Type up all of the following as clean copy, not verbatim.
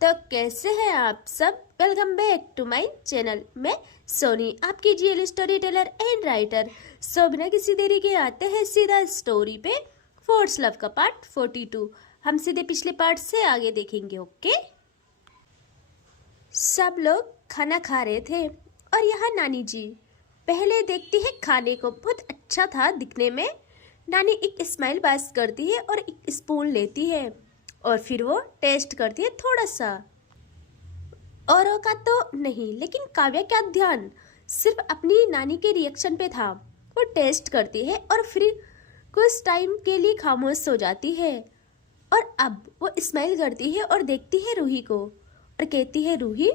तो कैसे हैं आप सब। Welcome back to my channel. मैं सोनी, आपकी GL story teller and writer. So बिना किसी देरी के आते हैं सीधा स्टोरी पे। फोर्स लव का पार्ट 42 हम सीधे पिछले पार्ट से आगे देखेंगे। ओके, सब लोग खाना खा रहे थे और यहाँ नानी जी पहले देखती है खाने को। बहुत अच्छा था दिखने में। नानी एक स्माइल पास करती है और एक स्पून लेती है और फिर वो टेस्ट करती है थोड़ा सा। औरों का तो नहीं, लेकिन काव्या का ध्यान सिर्फ अपनी नानी के रिएक्शन पे था। वो टेस्ट करती है और फिर कुछ टाइम के लिए खामोश हो जाती है और अब वो स्माइल करती है और देखती है रूही को और कहती है रूही।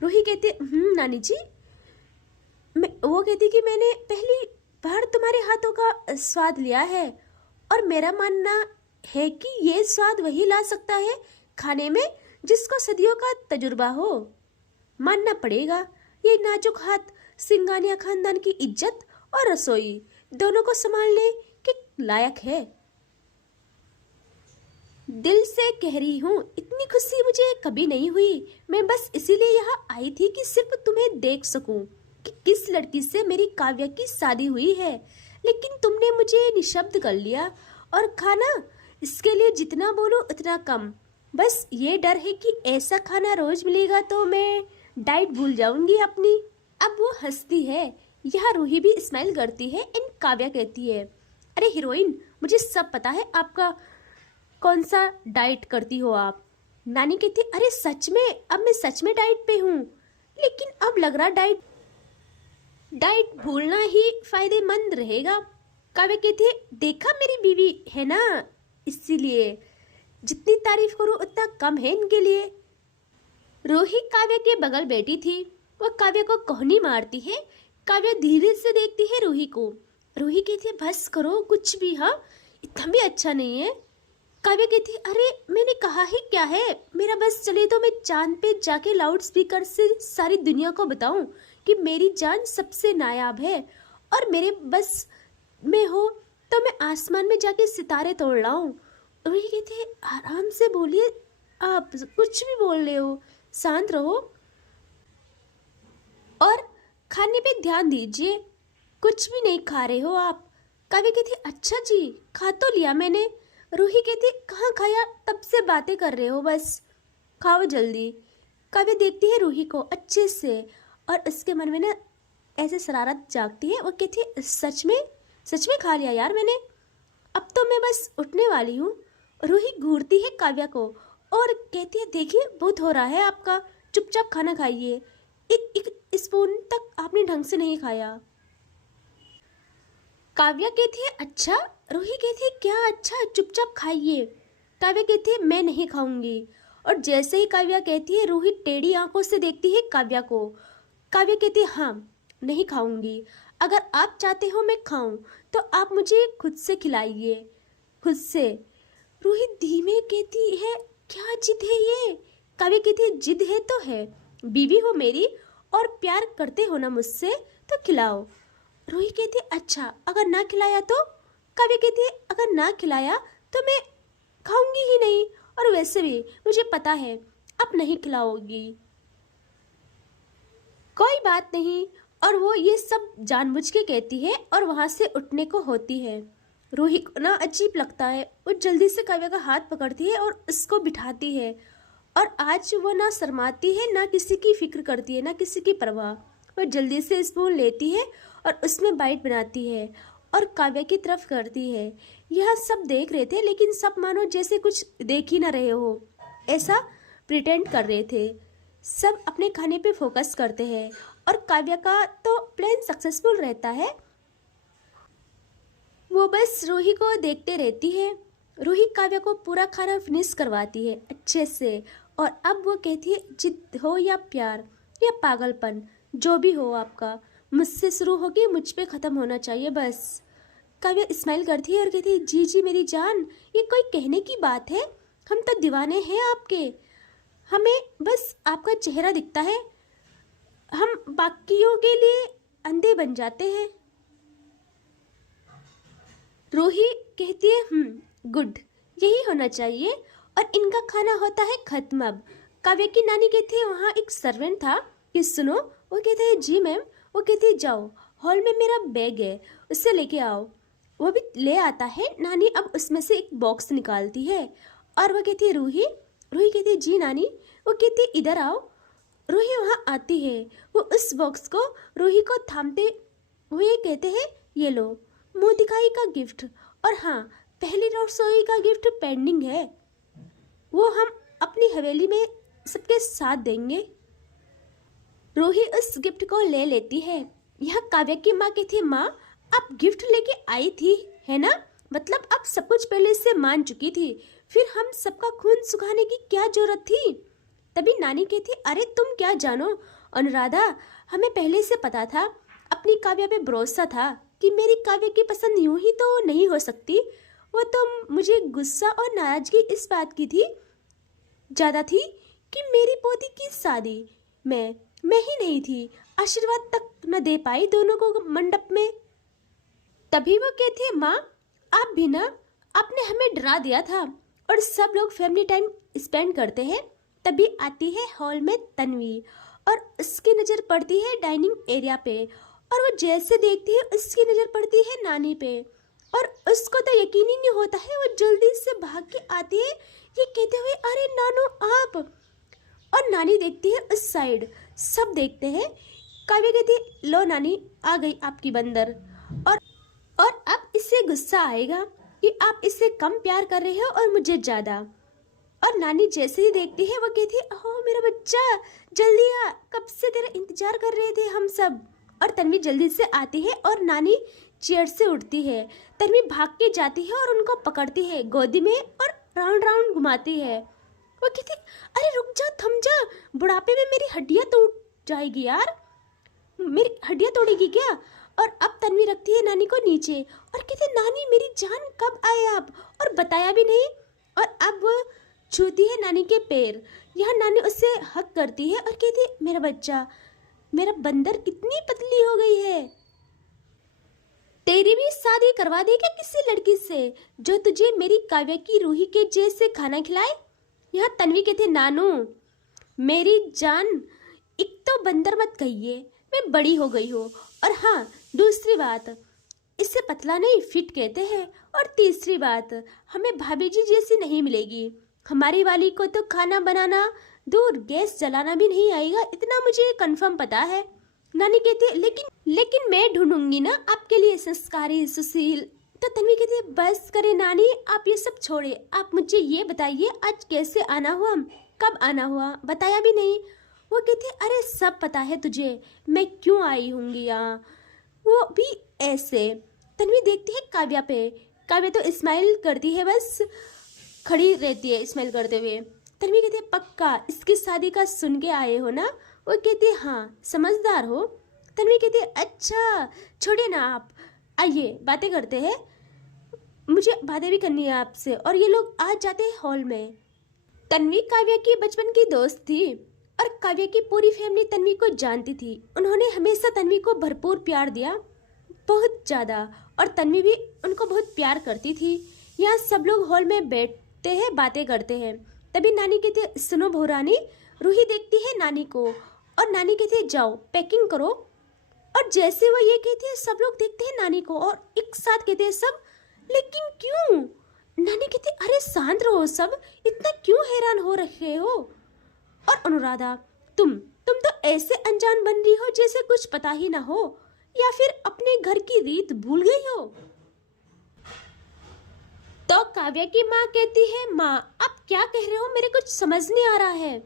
रूही कहती है नानी जी। वो कहती कि मैंने पहली बार तुम्हारे हाथों का स्वाद लिया है और मेरा मानना है कि ये स्वाद वही ला सकता है खाने में जिसको सदियों का तजुर्बा हो। मानना पड़ेगा, ये नाजुक हाथ सिंघानिया खानदान की इज्जत और रसोई दोनों को संभालने के लायक है। दिल से कह रही हूँ, इतनी खुशी मुझे कभी नहीं हुई। मैं बस इसीलिए यहाँ आई थी कि सिर्फ तुम्हें देख सकूं कि किस लड़की से मेरी काव्या की शादी हुई है, लेकिन तुमने मुझे निशब्द कर लिया। और खाना, इसके लिए जितना बोलूं उतना कम। बस ये डर है कि ऐसा खाना रोज मिलेगा तो मैं डाइट भूल जाऊंगी अपनी। अब वो हंसती है। यहाँ रूही भी स्माइल करती है एंड काव्या कहती है, अरे हीरोइन, मुझे सब पता है आपका कौन सा डाइट करती हो आप। नानी कहती, अरे सच में, अब मैं सच में डाइट पे हूँ, लेकिन अब लग रहा डाइट भूलना ही फायदेमंद रहेगा। काव्या कहती है, देखा मेरी बीवी है ना, इसीलिए जितनी तारीफ करूं उतना कम है इनके लिए। रूही काव्या के बगल बैठी थी। वो काव्या को कोहनी मारती है। काव्या धीरे से देखती है रूही को। रूही कहती है, बस करो कुछ भी, हाँ इतना भी अच्छा नहीं है। काव्या कहती है, अरे मैंने कहा ही क्या है, मेरा बस चले तो मैं चांद पे जाके लाउड स्पीकर से सारी दुनिया को बताऊं कि मेरी जान सबसे नायाब है और मेरे बस में हो तो मैं आसमान में जाके सितारे तोड़ लाऊं। रूही कहती है, आराम से बोलिए, आप कुछ भी बोल रहे हो, शांत रहो और खाने पे ध्यान दीजिए। कुछ भी नहीं खा रहे हो आप। काव्या कहती है, अच्छा जी, खा तो लिया मैंने। रूही कहती, कहाँ खाया, तब से बातें कर रहे हो, बस खाओ जल्दी। काव्या देखती है रूही को अच्छे से और उसके मन में ना ऐसे शरारत जागती है। वो कहती है, सच में खा लिया यार मैंने, अब तो मैं बस उठने वाली हूँ। रूही घूरती है काव्या को और कहती है, देखिए बहुत हो रहा है आपका, चुपचाप खाना खाइए। एक स्पून तक आपने ढंग से नहीं खाया। काव्या कहती है, अच्छा। रूही कहती है, क्या अच्छा, चुपचाप खाइए। काव्या कहती है, मैं नहीं खाऊंगी। और जैसे ही काव्या कहती है, रूही टेढ़ी आंखों से देखती है काव्या को। काव्या कहती है, हाँ नहीं खाऊंगी, अगर आप चाहते हो मैं खाऊं तो आप मुझे खुद से खिलाइए, खुद से। रूही धीमे कहती है, क्या जिद है ये। काव्या कहती है, जिद है तो है, बीवी हो मेरी और प्यार करते हो ना मुझसे, तो खिलाओ। रूही कहती है, अच्छा अगर ना खिलाया तो। काव्या कहती है, अगर ना खिलाया तो मैं खाऊंगी ही नहीं, और वैसे भी मुझे पता है आप नहीं खिलाओगी। कोई बात नहीं। और वो ये सब जानबूझ के कहती है और वहां से उठने को होती है। रूही को ना अजीब लगता है। वो जल्दी से काव्या का हाथ पकड़ती है और उसको बिठाती है। और आज वो ना शर्माती है, ना किसी की फिक्र करती है, ना किसी की परवाह। वो जल्दी से स्पून लेती है और उसमें बाइट बनाती है और काव्या की तरफ करती है। यह सब देख रहे थे, लेकिन सब मानो जैसे कुछ देख ही ना रहे हो, ऐसा प्रिटेंड कर रहे थे। सब अपने खाने पे फोकस करते हैं और काव्या का तो प्लान सक्सेसफुल रहता है। वो बस रूही को देखते रहती है। रूही काव्या को पूरा खाना फिनिश करवाती है अच्छे से। और अब वो कहती है, जिद हो या प्यार या पागलपन, जो भी हो आपका, मुझसे शुरू होगी, मुझ पे ख़त्म होना चाहिए बस। काव्या स्माइल करती है और कहती है, जी जी मेरी जान, ये कोई कहने की बात है, हम तो दीवाने हैं आपके, हमें बस आपका चेहरा दिखता है, हम बाकियों के लिए अंधे बन जाते हैं। रूही कहती है, गुड, यही होना चाहिए। और इनका खाना होता है खत्म अब। काव्या की नानी कहती है वहाँ एक सर्वेंट था कि सुनो, वो कहते हैं जी मैम। वो कहती है जाओ, हॉल में मेरा बैग है, उससे लेके आओ। वो भी ले आता है। नानी अब उसमें से एक बॉक्स निकालती है और वो कहती है रूही। रूही कहती है जी नानी। वो कहती है इधर आओ। रूही वहाँ आती है। वो उस बॉक्स को रूही को थामते हुए कहते हैं ये लो, मुंह दिखाई का गिफ्ट। और हाँ, पहली रसोई का गिफ्ट पेंडिंग है, वो हम अपनी हवेली में सबके साथ देंगे। रूही उस गिफ्ट को ले लेती है। यह काव्या की माँ कहती है माँ, आप गिफ्ट लेके आई थी है ना, मतलब आप सब कुछ पहले से मान चुकी थी, फिर हम सबका खून सुखाने की क्या जरूरत थी। तभी नानी कहती अरे तुम क्या जानो अनुराधा, हमें पहले से पता था, अपनी काव्या पे भरोसा था कि मेरी काव्या की पसंद यूं ही तो नहीं हो सकती। वो तो मुझे गुस्सा और नाराजगी इस बात की थी ज्यादा थी कि मेरी पोती की शादी मैं ही नहीं थी, आशीर्वाद तक न दे पाई दोनों को मंडप में। तभी वो कहती है माँ, आप भी ना, आपने हमें डरा दिया था और सब लोग फैमिली टाइम स्पेंड करते हैं। तभी आती है हॉल में तन्वी और उसकी नज़र पड़ती है डाइनिंग एरिया पे, और वो जैसे देखती है उसकी नज़र पड़ती है नानी पे, और उसको तो यकीन ही नहीं होता है। वो जल्दी से भाग के आती है ये कहते हुए अरे नानू आप। और नानी देखती है उस साइड, सब देखते हैं। काव्या कहती है लो नानी, आ गई आपकी बंदर। और अब इससे गुस्सा आएगा कि आप इससे कम प्यार कर रहे हो और मुझे ज़्यादा। और नानी जैसे ही देखती है वो कहती है ओह मेरा बच्चा, जल्दी आ, कब से तेरा इंतजार कर रहे थे हम सब। और तन्वी जल्दी से आती है और नानी चेयर से उठती है। तन्वी भाग के जाती है और उनको पकड़ती है गोदी में और राउंड राउंड घुमाती है। वो कहती अरे रुक जा, थम जा, बुढ़ापे में मेरी हड्डियां टूट जाएगी यार, मेरी हड्डियां तोड़ेगी क्या। और अब तन्वी रखती है नानी को नीचे और कहती है नानी मेरी जान कब आए आप, और बताया भी नहीं। और अब वो छूती है नानी के पैर। यह नानी उससे हक करती है और कहती है मेरा बच्चा, मेरा बंदर कितनी पतली हो गई है, तेरी भी शादी करवा दे क्या किसी लड़की से जो तुझे मेरी काव्या की रूही के जैसे खाना खिलाए। यह तन्वी कहती है नानू मेरी जान, एक तो बंदर मत कहिए, मैं बड़ी हो गई हूँ, और हाँ दूसरी बात, इससे पतला नहीं फिट कहते हैं, और तीसरी बात हमें भाभी जी जैसी नहीं मिलेगी। हमारी वाली को तो खाना बनाना दूर गैस जलाना भी नहीं आएगा, इतना मुझे कंफर्म पता है। नानी कहती है लेकिन मैं ढूंढूंगी ना आपके लिए संस्कारी सुशील। तो तन्वी कहती है बस करे नानी, आप ये सब छोड़े, आप मुझे ये बताइए आज कैसे आना हुआ, कब आना हुआ, बताया भी नहीं। वो कहती है अरे सब पता है तुझे, मैं क्यों आई होंगी यहाँ, वो भी ऐसे। तन्वी देखती है काव्या पे, काव्या तो स्माइल करती है, बस खड़ी रहती है स्माइल करते हुए। तन्वी कहती है पक्का इसकी शादी का सुन के आए हो ना। वो कहती है हाँ समझदार हो। तन्वी कहती है अच्छा छोड़िए ना आप, आइए बातें करते हैं, मुझे बातें भी करनी है आपसे। और ये लोग आ जाते हैं हॉल में। तन्वी काव्या की बचपन की दोस्त थी और काव्या की पूरी फैमिली तन्वी को जानती थी। उन्होंने हमेशा तन्वी को भरपूर प्यार दिया, बहुत ज़्यादा, और तन्वी भी उनको बहुत प्यार करती थी। यहाँ सब लोग हॉल में बैठते हैं, बातें करते हैं। तभी नानी कहती है सुनो बहुरानी। रूही देखती है नानी को और नानी कहती है जाओ पैकिंग करो। और जैसे वो ये कहती है सब लोग देखते हैं नानी को और एक साथ कहते हैं सब लेकिन क्यों। नानी कहती है अरे शांत रहो सब, इतना क्यों हैरान हो रहे हो। और अनुराधा तुम तो ऐसे अनजान बन रही हो जैसे कुछ पता ही ना हो, या फिर अपने घर की रीत भूल गई हो। तो काव्या की माँ कहती है माँ आप क्या कह रहे हो, मेरे कुछ समझ नहीं आ रहा है।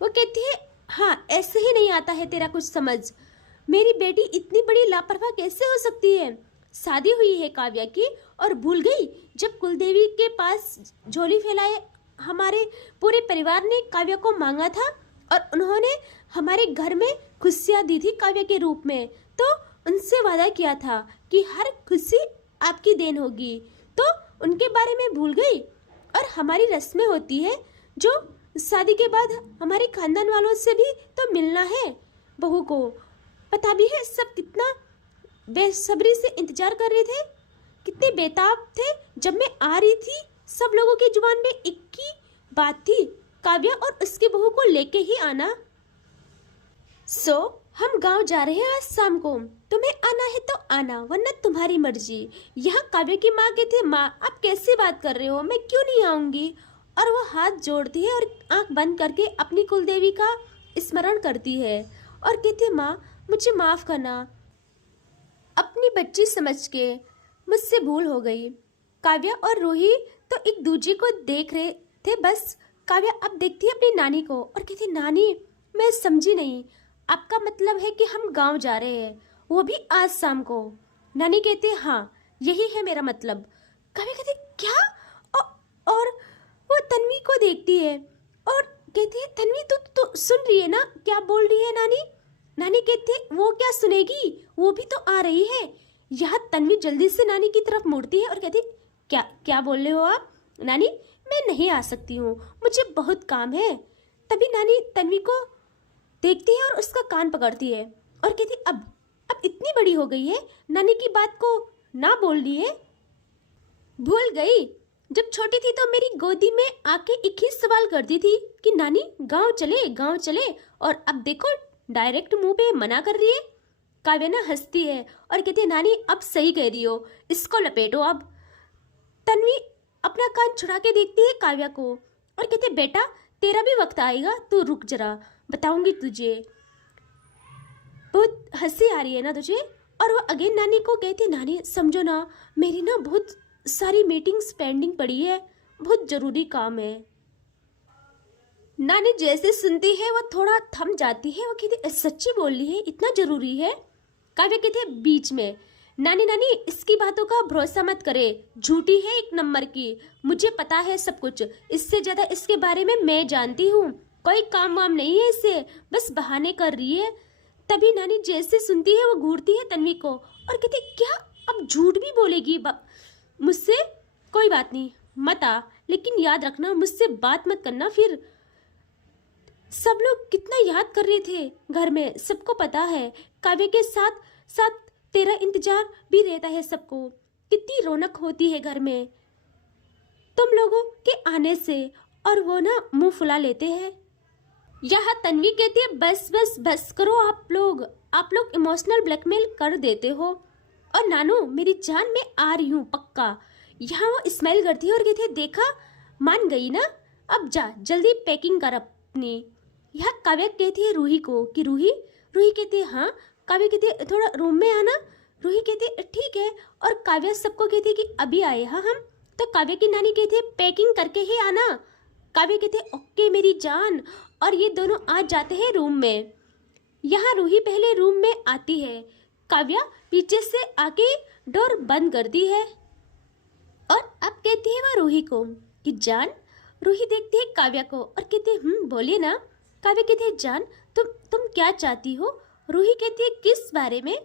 वो कहती है हाँ ऐसे ही नहीं आता है तेरा कुछ समझ, मेरी बेटी इतनी बड़ी लापरवाह कैसे हो सकती है। शादी हुई है काव्या की और भूल गई जब कुलदेवी के पास झोली फैलाए हमारे पूरे परिवार ने काव्या को मांगा था और उन्होंने हमारे घर में खुशियाँ दी थी काव्या के रूप में, तो उनसे वादा किया था कि हर खुशी आपकी देन होगी, तो उनके बारे में भूल गई। और हमारी रस्में होती है जो शादी के बाद हमारे खानदान वालों से भी तो मिलना है, बहू को पता भी है। सब कितना बेसब्री से इंतजार कर रहे थे, कितने बेताब थे। जब मैं आ रही थी सब लोगों की जुबान में एक ही बात थी, काव्या और उसकी बहू को लेके ही आना। हम गांव जा रहे हैं आज शाम को, तुम्हें आना है तो आना वरना तुम्हारी मर्जी। यहाँ काव्या की माँ कहती है, माँ आप कैसी बात कर रहे हो, मैं क्यों नहीं आऊंगी। और वो हाथ जोड़ती है और आंख बंद करके अपनी कुलदेवी का स्मरण करती है और कहती है, माँ मुझे माफ करना, अपनी बच्ची समझ के मुझसे भूल हो गई। काव्या और रूही तो एक दूसरे को देख रहे थे बस। काव्या अब देखती है अपनी नानी को और कहती है, नानी मैं समझी नहीं, आपका मतलब है कि हम गांव जा रहे हैं, वो भी आज शाम को। नानी कहती है, हाँ यही है मेरा मतलब। काव्या कहती है, क्या? और वो तन्वी को देखती है और कहती है, तन्वी तू सुन रही है ना क्या बोल रही है नानी। नानी कहती है, वो क्या सुनेगी, वो भी तो आ रही है। यहाँ तन्वी जल्दी से नानी की तरफ मुड़ती है और कहती है, क्या क्या बोल रहे हो आप नानी, मैं नहीं आ सकती हूँ, मुझे बहुत काम है। तभी नानी तन्वी को देखती है और उसका कान पकड़ती है और कहती है, अब इतनी बड़ी हो गई है, नानी की बात को ना बोल रही है। भूल गई, जब छोटी थी तो मेरी गोदी में आके एक ही सवाल करती थी कि नानी गांव चले, और अब देखो डायरेक्ट मुंह पे मना कर रही है। काव्या ना हंसती है और कहती है, नानी अब सही कह रही हो, इसको लपेटो अब। तन्वी अपना कान छुड़ा के देखती है काव्या को और कहती है, बेटा तेरा भी वक्त आएगा, तू रुक जरा, बताऊंगी तुझे। बहुत हंसी आ रही है ना तुझे। और वो अगेन नानी को कहती है, नानी समझो ना, मेरी ना बहुत सारी मीटिंग्स पेंडिंग पड़ी है, बहुत जरूरी काम है। नानी जैसे सुनती है वो थोड़ा थम जाती है, वो कहती है, सच्ची बोल रही है, इतना जरूरी है। काव्या कहती है बीच में, नानी इसकी बातों का भरोसा मत करे, झूठी है एक नंबर की, मुझे पता है सब कुछ, इससे ज्यादा इसके बारे में मैं जानती हूँ, कोई काम वाम नहीं है इससे, बस बहाने कर रही है। तभी नानी जैसे सुनती है वो घूरती है तन्वी को और कहती है, क्या अब झूठ भी बोलेगी मुझसे? कोई बात नहीं, मत आ, लेकिन याद रखना मुझसे बात मत करना फिर। सब लोग कितना याद कर रहे थे घर में, सबको पता है, काव्य के साथ साथ तेरा इंतजार भी रहता है सबको, कितनी रौनक होती है घर में तुम लोगों के आने से। और वो ना मुंह फुला लेते हैं। यहाँ तन्वी कहती है, बस करो आप लोग इमोशनल ब्लैकमेल कर देते हो। और नानू मेरी जान, मैं आ रही हूँ पक्का। यहाँ वो स्माइल करती है और कहती है, देखा मान गई ना, अब जा जल्दी पैकिंग कर अपनी। यहाँ काव्या कहती है रूही को कि रूही कहती है, हाँ। काव्या कहती है, थोड़ा रूम में आना। रूही कहती है, ठीक है। और काव्या सबको कहती है कि अभी आए हाँ हम। तो काव्या की नानी कहती है, पैकिंग करके ही आना। काव्या कहती है, ओके मेरी जान। और ये दोनों आ जाते हैं रूम में। यहाँ रूही पहले रूम में आती है, काव्या पीछे से आके डोर बंद करती है और अब कहती है वह रूही को कि जान। रूही देखती है काव्या को और कहती है, बोलिए ना। काव्या कहती है, जान तुम क्या चाहती हो? रूही कहती है, किस बारे में?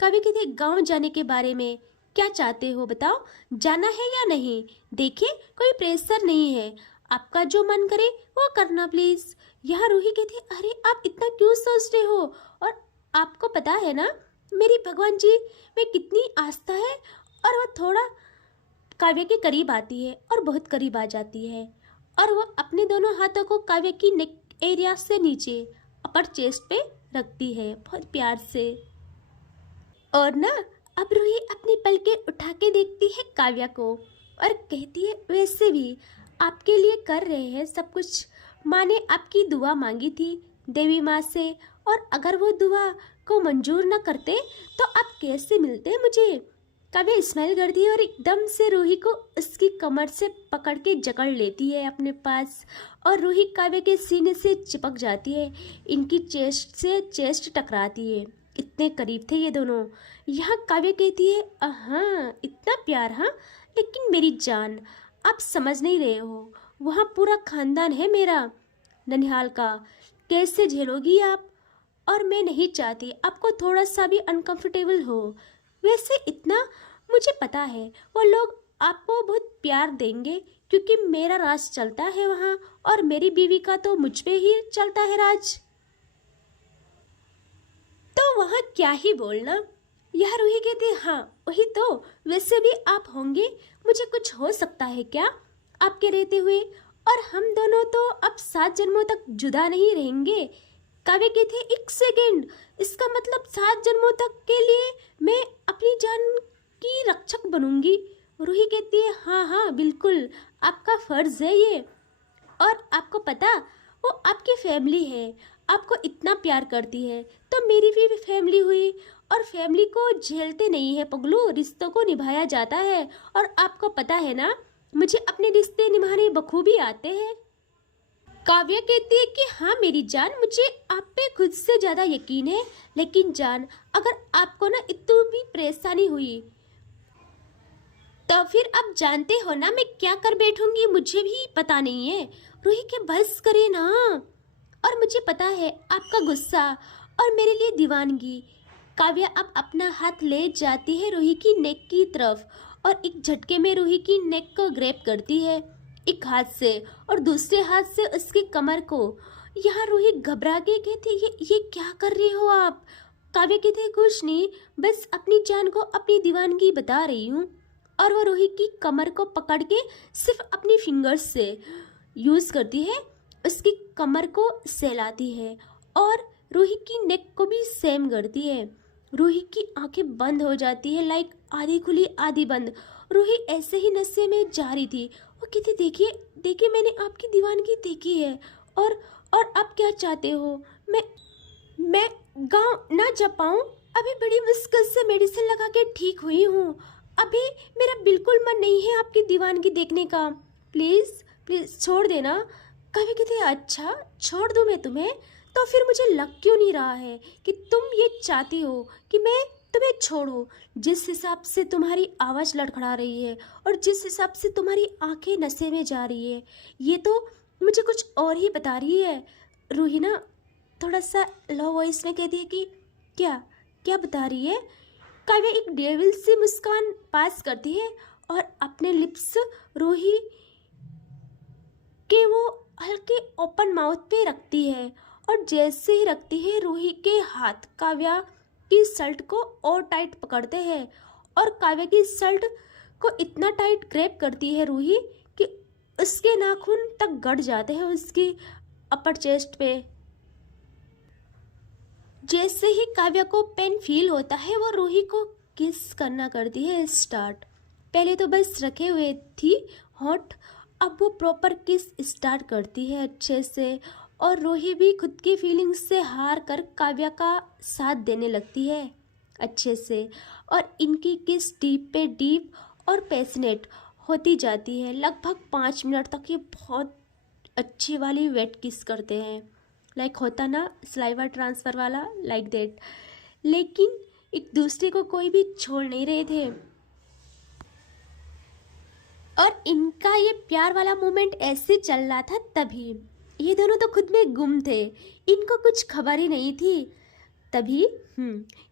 काव्या कहती है, गांव जाने के बारे में। क्या चाहते हो बताओ, जाना है या नहीं? देखिए कोई प्रेशर नहीं है, आपका जो मन करे वो करना प्लीज। यहाँ रूही कहती है, अरे आप इतना क्यों सोच रहे हो? और आपको पता है ना मेरी भगवान जी में कितनी आस्था है। और वह थोड़ा काव्या के करीब आती है और बहुत करीब आ जाती है और वो अपने दोनों हाथों को काव्या की नेक एरिया से नीचे अपर चेस्ट पे रखती है बहुत प्यार से। और ना अब रूही अपनी पलकें उठा के देखती है काव्या को और कहती है, वैसे भी आपके लिए कर रहे हैं सब कुछ। माँ ने आपकी दुआ मांगी थी देवी माँ से, और अगर वो दुआ को मंजूर न करते तो आप कैसे मिलते मुझे? काव्या स्माइल करती है और एकदम से रूही को उसकी कमर से पकड़ के जकड़ लेती है अपने पास और रूही काव्या के सीने से चिपक जाती है, इनकी चेस्ट से चेस्ट टकराती है। इतने करीब थे ये दोनों। यहाँ काव्या कहती है, हाँ इतना प्यार, हाँ लेकिन मेरी जान आप समझ नहीं रहे हो, वहाँ पूरा खानदान है मेरा ननिहाल का, कैसे झेलोगी आप? और मैं नहीं चाहती आपको थोड़ा सा भी अनकंफर्टेबल हो। वैसे इतना मुझे पता है वो लोग आपको बहुत प्यार देंगे क्योंकि मेरा राज चलता है वहाँ और मेरी बीवी का तो मुझ पे ही चलता है राज, तो वहाँ क्या ही बोलना। यह रूही कहती है, हाँ वही तो, वैसे भी आप होंगे, मुझे कुछ हो सकता है क्या आपके रहते हुए? और हम दोनों तो अब 7 जन्मों तक जुदा नहीं रहेंगे। काव्या कहती है, 1 सेकेंड, इसका मतलब 7 जन्मों तक के लिए मैं अपनी जान की रक्षक बनूंगी। रूही कहती है, हाँ हाँ बिल्कुल, आपका फर्ज है ये। और आपको पता, वो आपकी फैमिली है, आपको इतना प्यार करती है, तो मेरी भी फैमिली हुई। और फैमिली को झेलते नहीं है पगलू, रिश्तों को निभाया जाता है। और आपको पता है ना, मुझे अपने रिश्ते निभाने बखूबी आते हैं। काव्या कहती है कि हाँ मेरी जान, मुझे आप पे खुद से ज़्यादा यकीन है। लेकिन जान, अगर आपको ना इतनी भी परेशानी हुई तो फिर आप जानते हो ना मैं क्या कर बैठूंगी, मुझे भी पता नहीं है। रूही के बस करे ना। और मुझे पता है आपका गुस्सा और मेरे लिए दीवानगी। काव्या अब अपना हाथ ले जाती है रूही की नेक की तरफ और एक झटके में रूही की नेक को ग्रैब करती है एक हाथ से और दूसरे हाथ से उसकी कमर को। यहाँ रूही घबरा के कहती है, ये क्या कर रही हो आप? काव्या कहती है, कुछ नहीं, बस अपनी जान को अपनी दीवानगी बता रही हूँ। और वो रूही की कमर को पकड़ के सिर्फ अपनी फिंगर्स से यूज़ करती है, उसकी कमर को सहलाती है और रूही की नेक को भी सेम करती है। रूही की आंखें बंद हो जाती है, लाइक आधी खुली आधी बंद। रूही ऐसे ही नशे में जा रही थी। वो कहती, देखिए देखिए, मैंने आपकी दीवानगी देखी है। और आप क्या चाहते हो? मैं गांव ना जा पाऊँ? अभी बड़ी मुश्किल से मेडिसिन लगा के ठीक हुई हूँ। अभी मेरा बिल्कुल मन नहीं है आपकी दीवानगी देखने का। प्लीज़ प्लीज़ छोड़ देना। कभी कहते, अच्छा छोड़ दूँ मैं तुम्हें? तो फिर मुझे लग क्यों नहीं रहा है कि तुम ये चाहती हो कि मैं तुम्हें छोड़ूं? जिस हिसाब से तुम्हारी आवाज़ लड़खड़ा रही है और जिस हिसाब से तुम्हारी आंखें नशे में जा रही है, ये तो मुझे कुछ और ही बता रही है। रूही ना थोड़ा सा लो वॉइस में कहती है कि क्या क्या बता रही है? काव्या एक डेविल सी मुस्कान पास करती है और अपने लिप्स रूही के वो हल्के ओपन माउथ पे रखती है। और जैसे ही रखती है, रूही के हाथ काव्या की शर्ट को और टाइट पकड़ते हैं और काव्या की शर्ट को इतना टाइट ग्रैब करती है रूही कि उसके नाखून तक गड़ जाते हैं उसकी अपर चेस्ट पे। जैसे ही काव्या को पेन फील होता है, वो रूही को किस करना करती है स्टार्ट। पहले तो बस रखे हुए थी हॉट, अब वो प्रॉपर किस स्टार्ट करती है अच्छे से। और रूही भी खुद की फीलिंग्स से हार कर काव्या का साथ देने लगती है अच्छे से। और इनकी किस डीप पे डीप और पैशनेट होती जाती है। लगभग 5 मिनट तक ये बहुत अच्छी वाली वेट किस करते हैं, लाइक होता ना सलाइवा ट्रांसफ़र वाला, लाइक दैट। लेकिन एक दूसरे को कोई भी छोड़ नहीं रहे थे। और इनका ये प्यार वाला मोमेंट ऐसे चल रहा था, तभी ये दोनों तो खुद में गुम थे, इनको कुछ खबर ही नहीं थी। तभी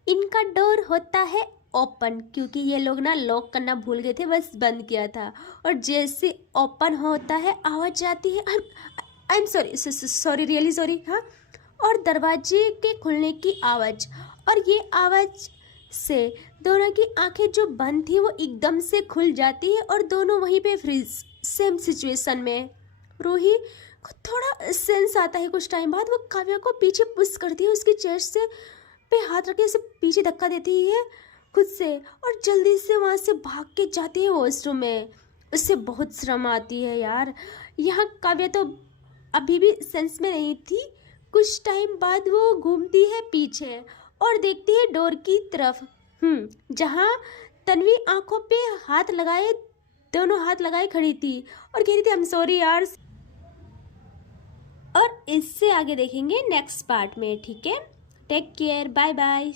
इनका डोर होता है ओपन, क्योंकि ये लोग ना लॉक करना भूल गए थे, बस बंद किया था। और जैसे ओपन होता है, आवाज़ आती है, I am sorry really sorry. हाँ, और दरवाजे के खुलने की आवाज़। और ये आवाज़ से दोनों की आंखें जो बंद थी वो एकदम से खुल जाती है और दोनों वहीं पे फ्रीज, सेम सिचुएशन में। रूही को थोड़ा सेंस आता है कुछ टाइम बाद। वो काव्या को पीछे पुश करती है, उसकी चेस्ट से पे हाथ रखे उसे पीछे धक्का देती है खुद से और जल्दी से वहाँ से भाग के जाती है वॉशरूम में। उससे बहुत शर्म आती है यार। यहाँ काव्या तो अभी भी सेंस में नहीं थी। कुछ टाइम बाद वो घूमती है पीछे और देखती है डोर की तरफ, जहाँ तन्वी आंखों पे हाथ लगाए, दोनों हाथ लगाए खड़ी थी और कह रही थी, आई एम सॉरी यार। और इससे आगे देखेंगे नेक्स्ट पार्ट में, ठीक है? Take care, bye bye.